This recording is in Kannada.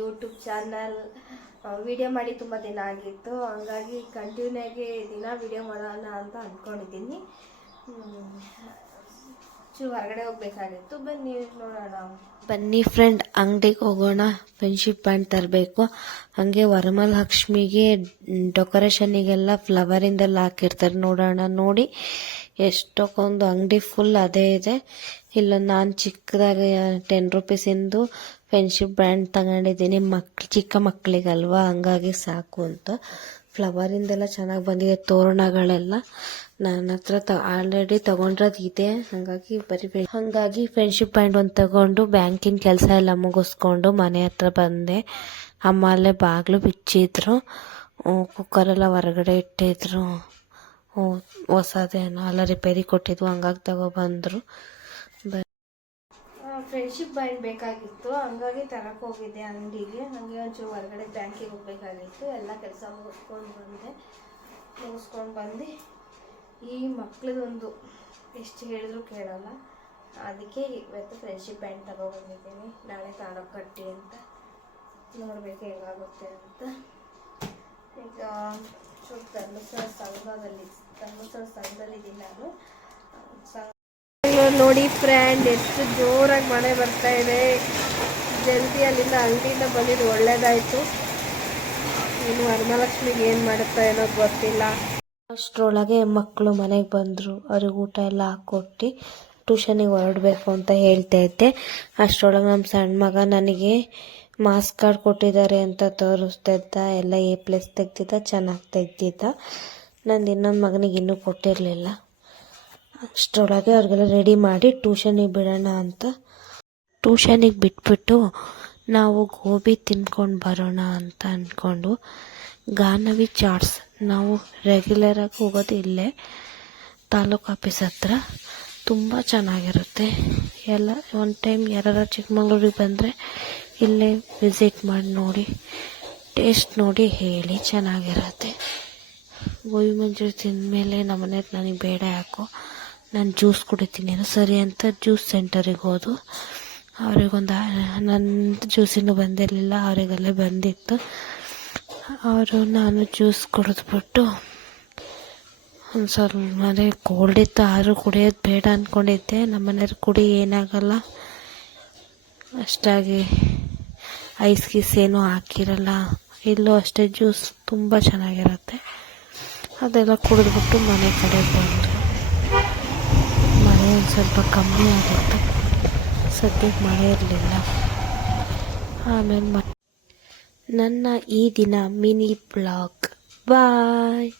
YouTube channel. ವಿಡಿಯೋ ಮಾಡಿ ತುಂಬ ದಿನ ಆಗಿತ್ತು, ಹಂಗಾಗಿ ಕಂಟಿನ್ಯೂ ಆಗಿ ದಿನ ವಿಡಿಯೋ ಮಾಡೋಣ ಅಂತ ಅಂದ್ಕೊಂಡಿದ್ದೀನಿ. ಹೊರಗಡೆ ಹೋಗ್ಬೇಕಾಗಿತ್ತು, ಬನ್ನಿ ನೋಡೋಣ. ಬನ್ನಿ ಫ್ರೆಂಡ್, ಅಂಗಡಿಗೆ ಹೋಗೋಣ. ಫ್ರೆಂಡ್ಶಿಪ್ ಬ್ಯಾಂಡ್ ತರಬೇಕು. ಹಾಗೆ ವರಮಹಾಲಕ್ಷ್ಮಿಗೆ ಡೆಕೋರೇಷನಿಗೆಲ್ಲ ಫ್ಲವರಿಂದೆಲ್ಲ ಹಾಕಿರ್ತಾರೆ, ನೋಡೋಣ. ನೋಡಿ ಎಷ್ಟೊಂದು ಅಂಗಡಿ ಫುಲ್ ಅದೇ ಇದೆ. ಇಲ್ಲ ನಾನು ಚಿಕ್ಕದಾಗಿ 10 ರೂಪೀಸಿಂದು ಫ್ರೆಂಡ್ಶಿಪ್ ಬ್ಯಾಂಡ್ ತಗೊಂಡಿದ್ದೀನಿ, ಚಿಕ್ಕ ಮಕ್ಕಳಿಗಲ್ವಾ, ಹಂಗಾಗಿ ಸಾಕು ಅಂತ. ಫ್ಲವರಿಂದೆಲ್ಲ ಚೆನ್ನಾಗಿ ಬಂದಿದೆ, ತೋರಣಗಳೆಲ್ಲ. ನನ್ನ ಹತ್ರ ಆಲ್ರೆಡಿ ತಗೊಂಡ್ರದ್ದು ಇದೆ, ಹಾಗಾಗಿ ಫ್ರೆಂಡ್ಶಿಪ್ ಬ್ಯಾಂಡ್ ಒಂದು ತಗೊಂಡು ಬ್ಯಾಂಕಿನ ಕೆಲಸ ಎಲ್ಲ ಮುಗಿಸ್ಕೊಂಡು ಮನೆ ಹತ್ರ ಬಂದೆ. ಅಮ್ಮಲ್ಲೇ ಬಾಗಿಲು ಬಿಚ್ಚಿದ್ರು, ಕುಕ್ಕರೆಲ್ಲ ಹೊರಗಡೆ ಇಟ್ಟಿದ್ರು. ಹೊಸದೇನೋ ಎಲ್ಲ ರಿಪೇರಿ ಕೊಟ್ಟಿದ್ವು, ಹಂಗಾಗಿ ತಗೊಬಂದರು. ಫ್ರೆಂಡ್ಶಿಪ್ ಬ್ಯಾಂಡ್ ಬೇಕಾಗಿತ್ತು, ಹಂಗಾಗಿ ತರಕ್ಕೆ ಹೋಗಿದ್ದೆ ಅಂಗಡಿಗೆ. ನನಗೆ ಒಂಚೂರು ಹೊರಗಡೆ ಬ್ಯಾಂಕಿಗೆ ಹೋಗ್ಬೇಕಾಗಿತ್ತು. ಎಲ್ಲ ಕೆಲಸ ಮುಗಿಸ್ಕೊಂಡು ಬಂದು ಈ ಮಕ್ಳದೊಂದು ಎಷ್ಟು ಹೇಳಿದ್ರು ಕೇಳಲ್ಲ, ಅದಕ್ಕೆ ಇವತ್ತು ಫ್ರೆಂಡ್ಶಿಪ್ ಬ್ಯಾಂಡ್ ತಗೊಬಂದಿದ್ದೀನಿ. ನಾಳೆ ತಾಡೋ ಕಟ್ಟಿ ಅಂತ ನೋಡಬೇಕು ಹೇಗಾಗುತ್ತೆ ಅಂತ. ಈಗ ಧರ್ಮಸ್ಥಳ ಸಂಘದಲ್ಲಿದ್ದೀನಿ ನಾನು. ನೋಡಿ ಫ್ರೆಂಡ್, ಎಷ್ಟು ಜೋರಾಗಿ ಮಳೆ ಬರ್ತಾ ಇದೆ. ಜಲ್ದಿ ಅಲ್ಲಿಂದ ಅಂಗಡಿಯಿಂದ ಬಂದಿದ್ದು ಒಳ್ಳೇದಾಯಿತು. ಇನ್ನು ವರಮಹಾಲಕ್ಷ್ಮಿಗೆ ಏನು ಮಾಡುತ್ತಾ ಏನೋ ಗೊತ್ತಿಲ್ಲ. ಅಷ್ಟರೊಳಗೆ ಮಕ್ಕಳು ಮನೆಗೆ ಬಂದರು, ಅವ್ರಿಗೆ ಊಟ ಎಲ್ಲ ಹಾಕ್ಕೊಟ್ಟು ಟ್ಯೂಷನಿಗೆ ಹೊರಡಬೇಕು ಅಂತ ಹೇಳ್ತಾ ಇದ್ದೆ. ಅಷ್ಟರೊಳಗೆ ನಮ್ಮ ಸಣ್ಣ ಮಗ ನನಗೆ ಮಾರ್ಕ್ಸ್ ಕಾರ್ಡ್ ಕೊಟ್ಟಿದ್ದಾರೆ ಅಂತ ತೋರಿಸ್ತಾ ಇದ್ದ. ಎಲ್ಲ A+ ತೆಗ್ದಿದ್ದ, ಚೆನ್ನಾಗಿ ತೆಗ್ದಿದ್ದ. ನಂದು ಇನ್ನೊಂದು ಮಗನಿಗೆ ಇನ್ನೂ ಕೊಟ್ಟಿರಲಿಲ್ಲ. ಅಷ್ಟರೊಳಗೆ ಅವ್ರಿಗೆಲ್ಲ ರೆಡಿ ಮಾಡಿ ಟ್ಯೂಷನಿಗೆ ಬಿಡೋಣ ಅಂತ ಟ್ಯೂಷನಿಗೆ ಬಿಟ್ಬಿಟ್ಟು ನಾವು ಗೋಬಿ ತಿನ್ಕೊಂಡು ಬರೋಣ ಅಂತ ಅಂದ್ಕೊಂಡು ಗಾನವಿ ಚಾಟ್ಸ್, ನಾವು ರೆಗ್ಯುಲರಾಗಿ ಹೋಗೋದು ಇಲ್ಲೇ ತಾಲೂಕು ಆಫೀಸ್ ಹತ್ರ. ತುಂಬ ಚೆನ್ನಾಗಿರುತ್ತೆ. ಎಲ್ಲ ಒನ್ ಟೈಮ್ ಯಾರು ಚಿಕ್ಕಮಗಳೂರಿಗೆ ಬಂದರೆ ಇಲ್ಲೇ ವಿಸಿಟ್ ಮಾಡಿ ನೋಡಿ, ಟೇಸ್ಟ್ ನೋಡಿ ಹೇಳಿ, ಚೆನ್ನಾಗಿರುತ್ತೆ. ಗೋಬಿ ಮಂಚೂರಿ ತಿಂದಮೇಲೆ ನಮ್ಮನೆಯವ್ರು ನನಗೆ ಬೇಡ ಯಾಕೋ, ನಾನು ಜ್ಯೂಸ್ ಕುಡಿತೀನಿ ಸರಿ ಅಂತ ಜ್ಯೂಸ್ ಸೆಂಟರಿಗೆ ಹೋದು. ಅವರಿಗೊಂದು ನನ್ನ ಜ್ಯೂಸಿನೂ ಬಂದಿರಲಿಲ್ಲ, ಅವರಿಗೆಲ್ಲ ಬಂದಿತ್ತು. ನಾನು ಜ್ಯೂಸ್ ಕುಡಿದ್ಬಿಟ್ಟು ಒಂದು ಸ್ವಲ್ಪ ಮನೆ ಕೋಲ್ಡ್ ಇತ್ತು, ಆದರೂ ಕುಡಿಯೋದು ಬೇಡ ಅಂದ್ಕೊಂಡಿದ್ದೆ. ನಮ್ಮನೆಯವ್ರು ಕುಡಿ ಏನಾಗಲ್ಲ, ಅಷ್ಟಾಗಿ ಐಸ್ ಗೀಸ್ ಏನೂ ಹಾಕಿರಲ್ಲ. ಇಲ್ಲೂ ಅಷ್ಟೇ ಜ್ಯೂಸ್ ತುಂಬ ಚೆನ್ನಾಗಿರುತ್ತೆ. ಅದೆಲ್ಲ ಕುಡಿದ್ಬಿಟ್ಟು ಮನೆ ಕಡೆ ಬಂದು ಮಳೆ ಒಂದು ಸ್ವಲ್ಪ ಕಮ್ಮಿ ಆಗಿತ್ತು, ಸದ್ಯಕ್ಕೆ ಮಳೆ ಇರಲಿಲ್ಲ. ಆಮೇಲೆ ನನ್ನ ಈ ದಿನ ಮಿನಿ ಬ್ಲಾಗ್. ಬಾಯ್.